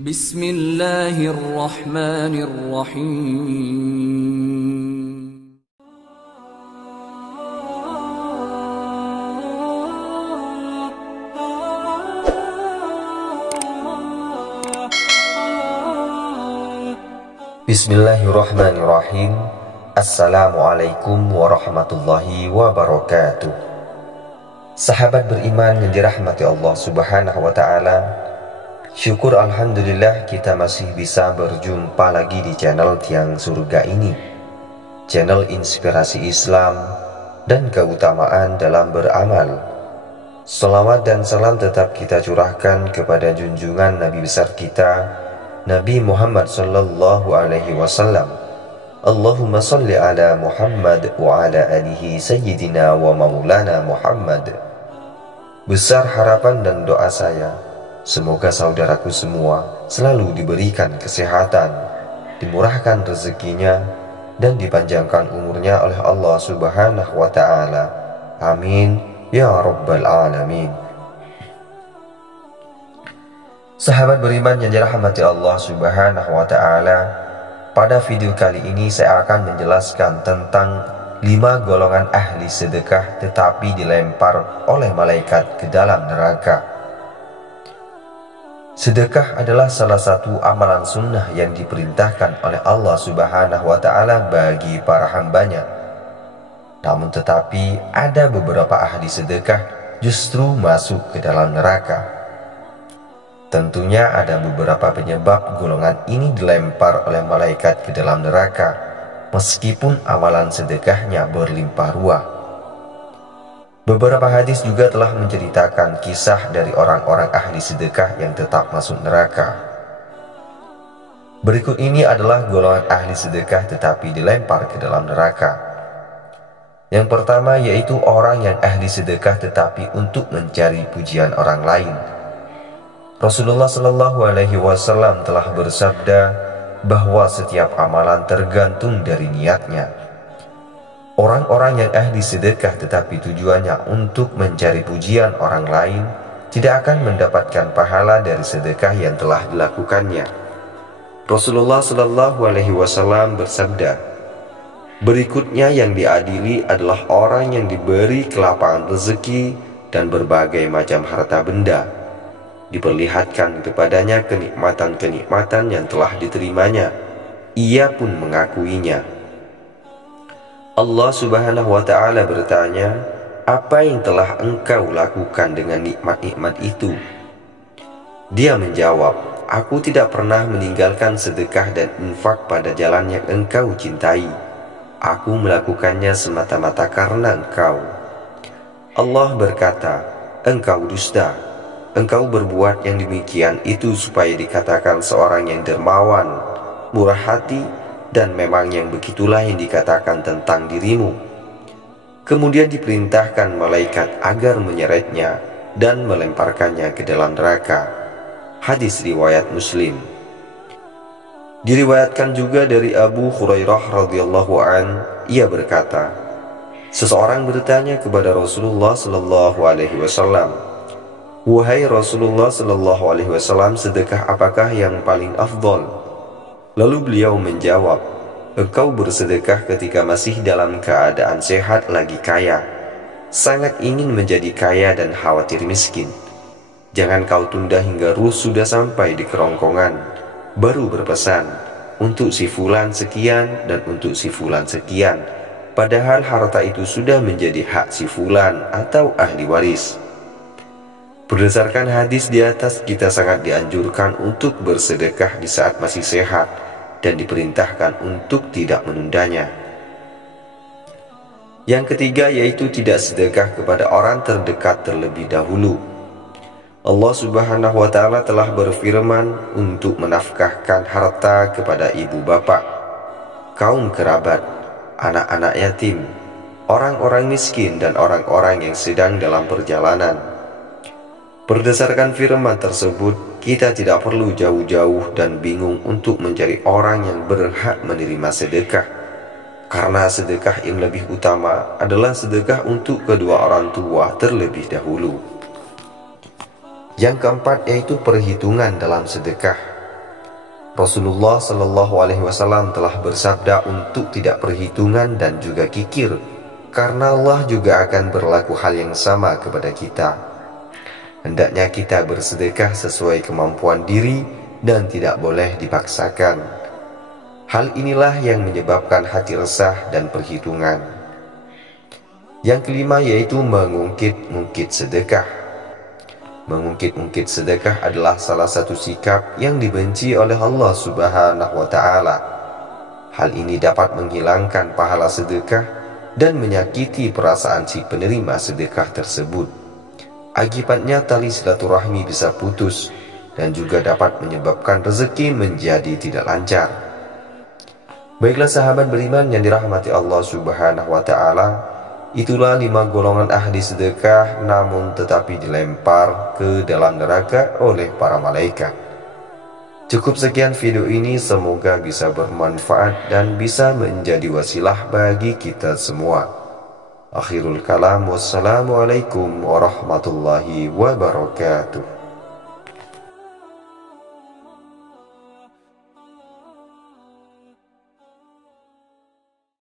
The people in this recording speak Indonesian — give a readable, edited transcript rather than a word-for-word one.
Bismillahirrahmanirrahim. Bismillahirrahmanirrahim. Assalamualaikum warahmatullahi wabarakatuh. Sahabat beriman yang dirahmati Allah subhanahu wa ta'ala, syukur alhamdulillah kita masih bisa berjumpa lagi di channel Tiang Surga ini, channel inspirasi Islam dan keutamaan dalam beramal. Salawat dan salam tetap kita curahkan kepada junjungan Nabi besar kita, Nabi Muhammad sallallahu alaihi wasallam. Allahumma salli ala Muhammad wa ala alihi sayyidina wa maulana Muhammad. Besar harapan dan doa saya, semoga saudaraku semua selalu diberikan kesehatan, dimurahkan rezekinya, dan dipanjangkan umurnya oleh Allah subhanahu wa ta'ala. Amin ya rabbal alamin. Sahabat beriman yang dirahmati Allah subhanahu wa ta'ala, pada video kali ini saya akan menjelaskan tentang 5 golongan ahli sedekah tetapi dilempar oleh malaikat ke dalam neraka. Sedekah adalah salah satu amalan sunnah yang diperintahkan oleh Allah subhanahu wa ta'ala bagi para hambanya. Namun tetapi ada beberapa ahli sedekah justru masuk ke dalam neraka. Tentunya ada beberapa penyebab golongan ini dilempar oleh malaikat ke dalam neraka, meskipun amalan sedekahnya berlimpah ruah. Beberapa hadis juga telah menceritakan kisah dari orang-orang ahli sedekah yang tetap masuk neraka. Berikut ini adalah golongan ahli sedekah tetapi dilempar ke dalam neraka. Yang pertama yaitu orang yang ahli sedekah tetapi untuk mencari pujian orang lain. Rasulullah Shallallahu Alaihi Wasallam telah bersabda bahwa setiap amalan tergantung dari niatnya. Orang-orang yang ahli sedekah tetapi tujuannya untuk mencari pujian orang lain tidak akan mendapatkan pahala dari sedekah yang telah dilakukannya. Rasulullah Shallallahu Alaihi Wasallam bersabda, berikutnya yang diadili adalah orang yang diberi kelapangan rezeki dan berbagai macam harta benda. Diperlihatkan kepadanya kenikmatan-kenikmatan yang telah diterimanya, ia pun mengakuinya. Allah subhanahu wa ta'ala bertanya, apa yang telah engkau lakukan dengan nikmat-nikmat itu? Dia menjawab, aku tidak pernah meninggalkan sedekah dan infak pada jalan yang engkau cintai. Aku melakukannya semata-mata karena engkau. Allah berkata, engkau dusta. Engkau berbuat yang demikian itu supaya dikatakan seorang yang dermawan, murah hati, dan memang yang begitulah yang dikatakan tentang dirimu. Kemudian diperintahkan malaikat agar menyeretnya dan melemparkannya ke dalam neraka. Hadis riwayat Muslim. Diriwayatkan juga dari Abu Hurairah radhiyallahu an, ia berkata, seseorang bertanya kepada Rasulullah sallallahu alaihi wasallam, wahai Rasulullah sallallahu alaihi wasallam, sedekah apakah yang paling afdol? Lalu beliau menjawab, engkau bersedekah ketika masih dalam keadaan sehat lagi kaya, sangat ingin menjadi kaya dan khawatir miskin. Jangan kau tunda hingga ruh sudah sampai di kerongkongan, baru berpesan, untuk si fulan sekian dan untuk si fulan sekian, padahal harta itu sudah menjadi hak si fulan atau ahli waris. Berdasarkan hadis di atas, kita sangat dianjurkan untuk bersedekah di saat masih sehat dan diperintahkan untuk tidak menundanya. Yang ketiga yaitu tidak sedekah kepada orang terdekat terlebih dahulu. Allah subhanahu wa ta'ala telah berfirman untuk menafkahkan harta kepada ibu bapak, kaum kerabat, anak-anak yatim, orang-orang miskin, dan orang-orang yang sedang dalam perjalanan. Berdasarkan firman tersebut, kita tidak perlu jauh-jauh dan bingung untuk mencari orang yang berhak menerima sedekah, karena sedekah yang lebih utama adalah sedekah untuk kedua orang tua terlebih dahulu. Yang keempat yaitu perhitungan dalam sedekah. Rasulullah Shallallahu Alaihi Wasallam telah bersabda untuk tidak perhitungan dan juga kikir, karena Allah juga akan berlaku hal yang sama kepada kita. Hendaknya kita bersedekah sesuai kemampuan diri dan tidak boleh dipaksakan. Hal inilah yang menyebabkan hati resah dan perhitungan. Yang kelima yaitu mengungkit-ungkit sedekah. Mengungkit-ungkit sedekah adalah salah satu sikap yang dibenci oleh Allah Subhanahu wa Ta'ala. Hal ini dapat menghilangkan pahala sedekah dan menyakiti perasaan si penerima sedekah tersebut. Akibatnya tali silaturahmi bisa putus dan juga dapat menyebabkan rezeki menjadi tidak lancar. Baiklah sahabat beriman yang dirahmati Allah Subhanahu wa Ta'ala, itulah 5 golongan ahli sedekah namun tetapi dilempar ke dalam neraka oleh para malaikat. Cukup sekian video ini, semoga bisa bermanfaat dan bisa menjadi wasilah bagi kita semua. Akhirul kalam, wassalamualaikum warahmatullahi wabarakatuh.